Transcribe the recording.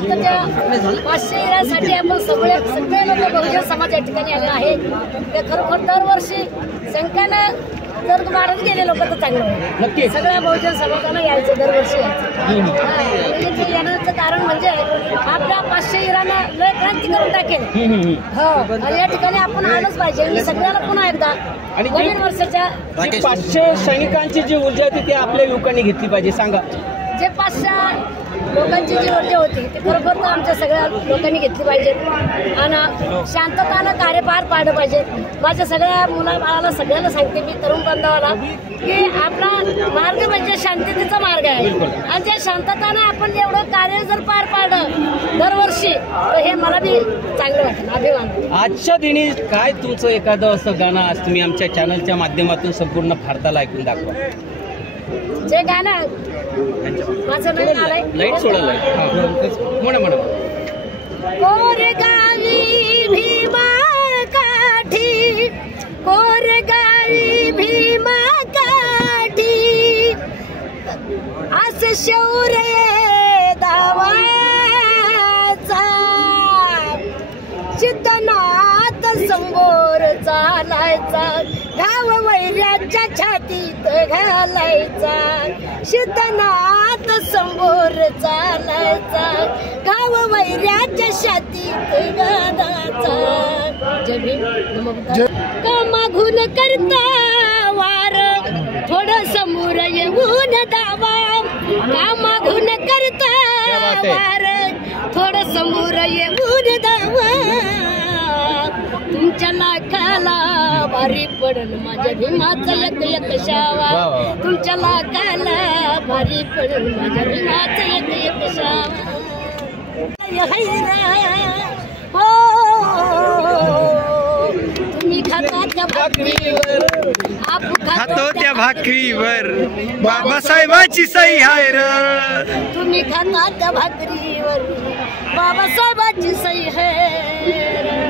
फक्त त्या 500 हिऱ्यासाठी आपण सगळे लोक बहुजन समाज या ठिकाणी आले आहेत. ते खरोखर दरवर्षी संख्यानं जर वाढत गेले लोक तर चांगलं होईल. नक्की सगळ्या बहुजन समाजाला यायचं, दरवर्षी यायचं. येण्याचं कारण म्हणजे आपल्या 500 हिरानं लय क्रांती करून टाकेल. हो, आणि या ठिकाणी आपण आलोच पाहिजे. मी सगळ्याला पुन्हा एकदा आणि 2 वर्षाच्या 500 सैनिकांची जी ऊर्जा होती ती आपल्या युवकांनी घेतली पाहिजे. सांगा, जे 500 लोकांची जी ऊर्जा होती ती खरोखर तर आमच्या सगळ्या लोकांनी घेतली पाहिजे आणि शांततानं कार्य पार पाडलं पाहिजे. माझ्या सगळ्या मुलाबाळाला सगळ्यांना सांगते मी, तरुण बांधवाला, की आपला मार्ग म्हणजे शांततेचा मार्ग आहे. आणि त्या शांततानं आपण एवढं कार्य जर पार पाडलं दरवर्षी तर हे मला बी चांगलं वाटेल, अभिमान. आजच्या दिनी काय तुमचं एखादं असं गाणं आज तुम्ही आमच्या चॅनलच्या माध्यमातून संपूर्ण भारताला ऐकून दाखवा. जे गाणं माझं नवीन आलंय, लाईट सोडलं म्हणा म्हणा. कोरेगावी भीमा काठी, कोरेगावी भीमा काठी, असं शौर्य दावाचा, सिद्धनाथ समोर चालायचा, घाव वैऱ्याच्या छातीत घालायचा, सिद्धनाथ समोर चालायचा, घाव वैऱ्याच्या छातीत घालायचा. कामाघून करता वार, थोडं समोर येऊन दावा, कामाघून करता वार, थोडं समोर येऊन दावा, तुमच्या लाखाला भारी पडन माझ्या भीमाचं एक एक शावा, तुमच्या लाखाला भारी पडन माझ्या भीमाचं एक एक शावा. हो, तुम्ही खाता त्या भाकरीवर, खातो त्या भाकरीवर, बाबासाहेबांची सही आहे र. तुम्ही खाता त्या भाकरीवर, बाबासाहेबांची सही आहे.